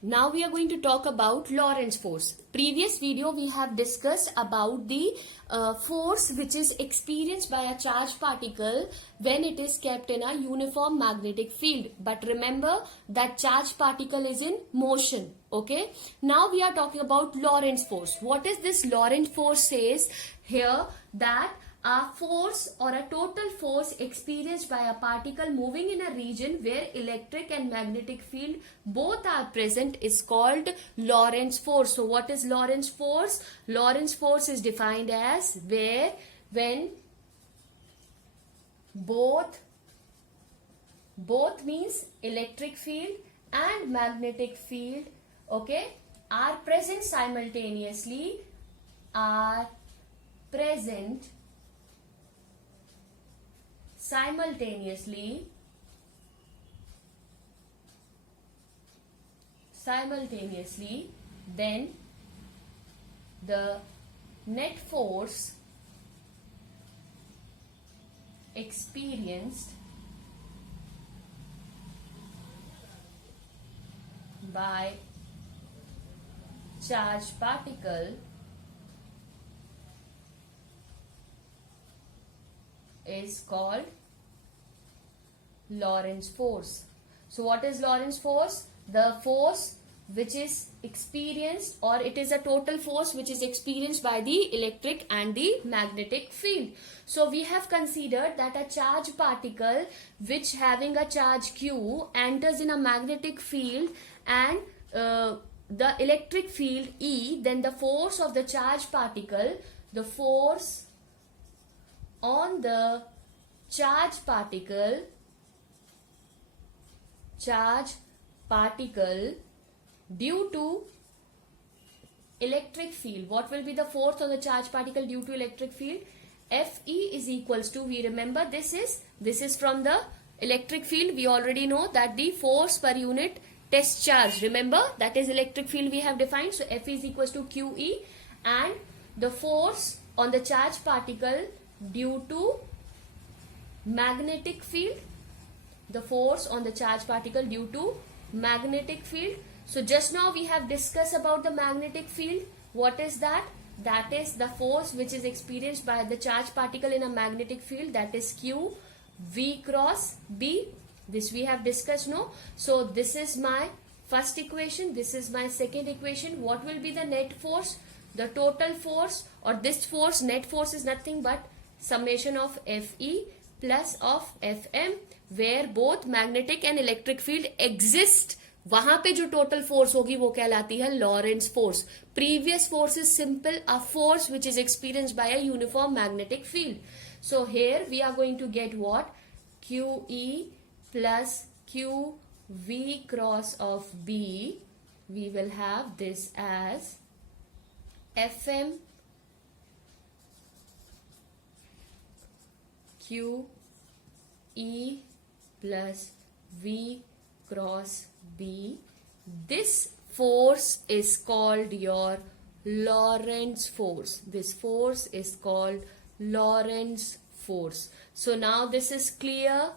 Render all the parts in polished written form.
Now we are going to talk about Lorentz force. Previous video we have discussed about the force which is experienced by a charged particle when it is kept in a uniform magnetic field. But remember that charged particle is in motion. Okay. Now we are talking about Lorentz force. What is this Lorentz force says here? That a force or a total force experienced by a particle moving in a region where electric and magnetic field both are present is called Lorentz force. So what is Lorentz force? Lorentz force is defined as when both means electric field and magnetic field, okay, are present simultaneously, simultaneously, then the net force experienced by charged particle is called Lorentz force. So what is Lorentz force? The force which is experienced, or it is a total force which is experienced by the electric and the magnetic field. So we have considered that a charged particle which having a charge Q enters in a magnetic field and the electric field E, then the force of the charged particle, the force on the charged particle due to electric field. What will be the force on the charged particle due to electric field? Fe is equals to, we remember this is from the electric field. We already know that the force per unit test charge, remember that is electric field we have defined. So Fe is equals to QE, and the force on the charged particle due to magnetic field, the force on the charged particle due to magnetic field. So just now we have discussed about the magnetic field. What is that? That is the force which is experienced by the charged particle in a magnetic field, that is Q V cross B. This we have discussed, no? So this is my first equation, this is my second equation. What will be the net force? The total force, or this force, net force, is nothing but summation of Fe plus of Fm, where both magnetic and electric field exist. वहां पे जो total force होगी वो कहलाती है Lorentz force. Previous force is simple a force which is experienced by a uniform magnetic field. So here we are going to get what? QE plus QV cross of B. We will have this as Fm QE plus V cross B. This force is called your Lorentz force. This force is called Lorentz force. So now this is clear.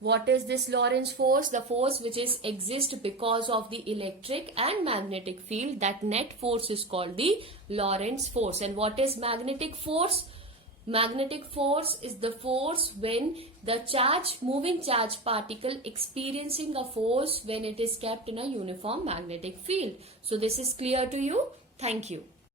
What is this Lorentz force? The force which is exist because of the electric and magnetic field. That net force is called the Lorentz force. And what is magnetic force? Magnetic force is the force when the moving charge particle experiencing a force when it is kept in a uniform magnetic field. So this is clear to you? Thank you.